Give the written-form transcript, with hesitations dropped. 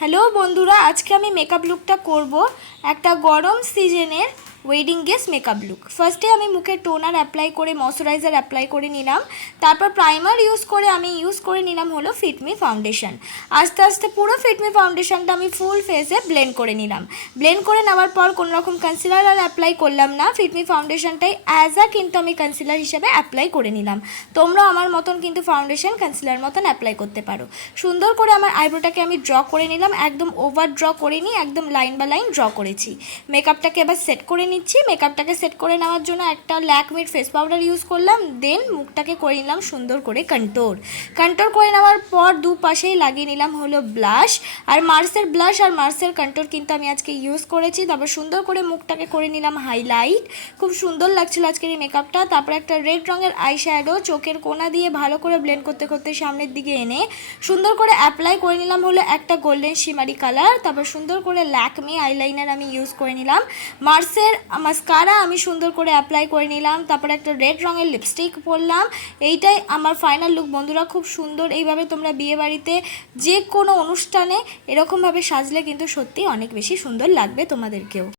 Hello বন্ধুরা, আজকে আমি মেকআপ লুকটা করব একটা গরম সিজনের ওয়েডিং গেস মেকআপ লুক। ফার্স্টে আমি মুখে টোনার অ্যাপ্লাই করে ময়শ্চারাইজার অ্যাপ্লাই করে নিলাম, তারপর প্রাইমার ইউজ করে নিলাম হলো ফিটমি ফাউন্ডেশন। আস্তে আস্তে পুরো ফিটমি ফাউন্ডেশনটা আমি ফুল ফেসে ব্লেন্ড করে নিলাম। ব্লেন্ড করে নেওয়ার পর কোনো রকম কনসিলার আর অ্যাপ্লাই করলাম না, ফিটমি ফাউন্ডেশনটাই কিন্তু আমি কনসিলার হিসেবে অ্যাপ্লাই করে নিলাম। তোমরা আমার মতন কিন্তু ফাউন্ডেশন কনসিলার মতন অ্যাপ্লাই করতে পারো। সুন্দর করে আমার আইব্রোটাকে আমি ড্র করে নিলাম, একদম ওভার ড্র করিনি, একদম লাইন বা লাইন ড্র করেছি। মেকআপটাকে এবার সেট করে নিচ্ছি। মেকআপটাকে সেট করে নেওয়ার জন্য একটা ল্যাকমির ফেস পাউডার ইউজ করলাম, দেন মুখটাকে করে নিলাম সুন্দর করে কন্ট্রোর করে নেওয়ার পর দুপাশেই লাগিয়ে নিলাম হলো ব্লাশ। আর মার্সের ব্লাশ আর মার্সের কন্ট্রোর কিন্তু আমি আজকে ইউজ করেছি। তারপর সুন্দর করে মুখটাকে করে নিলাম হাইলাইট। খুব সুন্দর লাগছিল আজকের এই মেকআপটা। তারপর একটা রেড রঙের আই শ্যাডো চোখের কোনা দিয়ে ভালো করে ব্লেন্ড করতে করতে সামনের দিকে এনে সুন্দর করে অ্যাপ্লাই করে নিলাম হলো একটা গোল্ডেন শিমারি কালার। তারপর সুন্দর করে ল্যাকমি আইলাইনার আমি ইউজ করে নিলাম। মার্সের মাস্কারা আমি সুন্দর করে অ্যাপ্লাই করে নিলাম। তারপর একটা রেড রঙের লিপস্টিক পরলাম। এইটাই আমার ফাইনাল লুক বন্ধুরা, খুব সুন্দর। এইভাবে তোমরা বিয়েবাড়িতে যে কোনো অনুষ্ঠানে এরকমভাবে সাজলে কিন্তু সত্যি অনেক বেশি সুন্দর লাগবে তোমাদেরকেও।